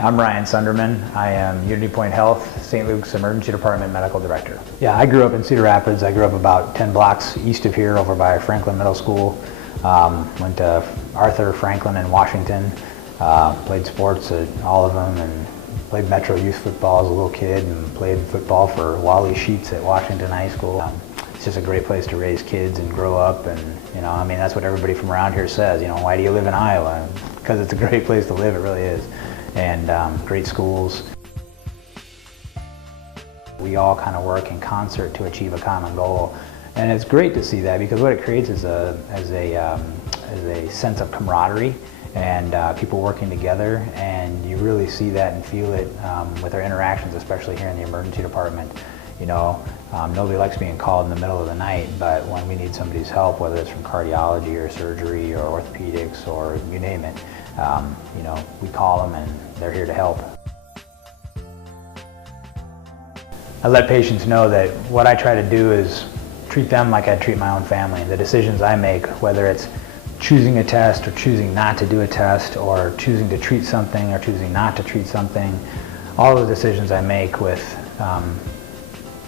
I'm Ryan Sundermann. I am UnityPoint Health, St. Luke's Emergency Department Medical Director. Yeah, I grew up in Cedar Rapids. I grew up about 10 blocks east of here over by Franklin Middle School. Went to Arthur, Franklin, and Washington. Played sports at all of them and played Metro youth football as a little kid and played football for Wally Sheets at Washington High School. It's just a great place to raise kids and grow up, and I mean, that's what everybody from around here says. Why do you live in Iowa? Because it's a great place to live, it really is. And great schools. We all kind of work in concert to achieve a common goal, and it's great to see that because what it creates is a sense of camaraderie and people working together, and you really see that and feel it with our interactions, especially here in the emergency department. Nobody likes being called in the middle of the night, but when we need somebody's help, whether it's from cardiology or surgery or orthopedics or you name it, we call them and they're here to help. I let patients know that what I try to do is treat them like I treat my own family. The decisions I make, whether it's choosing a test or choosing not to do a test or choosing to treat something or choosing not to treat something, all the decisions I make with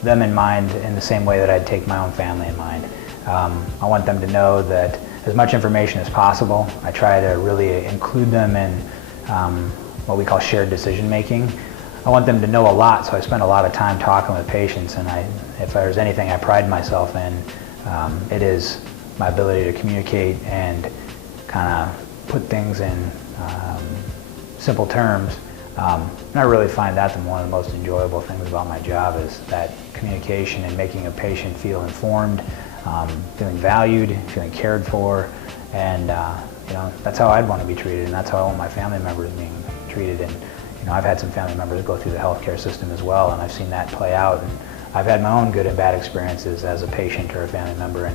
them in mind in the same way that I'd take my own family in mind. I want them to know that as much information as possible. I try to really include them in what we call shared decision making. I want them to know a lot, so I spend a lot of time talking with patients, and if there's anything I pride myself in, it is my ability to communicate and kind of put things in simple terms. And I really find that one of the most enjoyable things about my job is that communication and making a patient feel informed, feeling valued, feeling cared for, and that's how I'd want to be treated, and that's how I want my family members being treated. And I've had some family members go through the healthcare system as well, and I've seen that play out, and I've had my own good and bad experiences as a patient or a family member,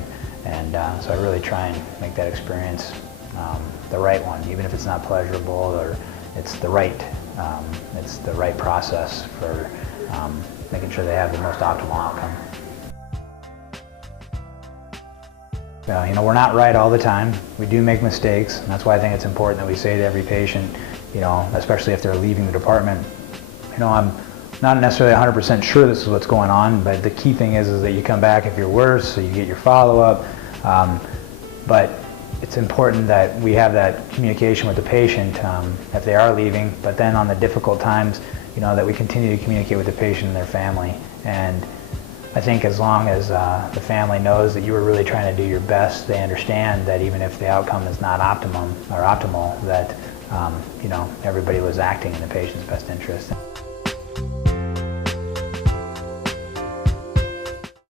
and so I really try and make that experience the right one, even if it's not pleasurable or it's the right process for making sure they have the most optimal outcome. We're not right all the time. We do make mistakes, and that's why I think it's important that we say to every patient, especially if they're leaving the department, I'm not necessarily 100% sure this is what's going on, but the key thing is that you come back if you're worse, so you get your follow-up. But it's important that we have that communication with the patient if they are leaving, but then on the difficult times, that we continue to communicate with the patient and their family. And I think as long as the family knows that you were really trying to do your best, they understand that even if the outcome is not optimal, that everybody was acting in the patient's best interest.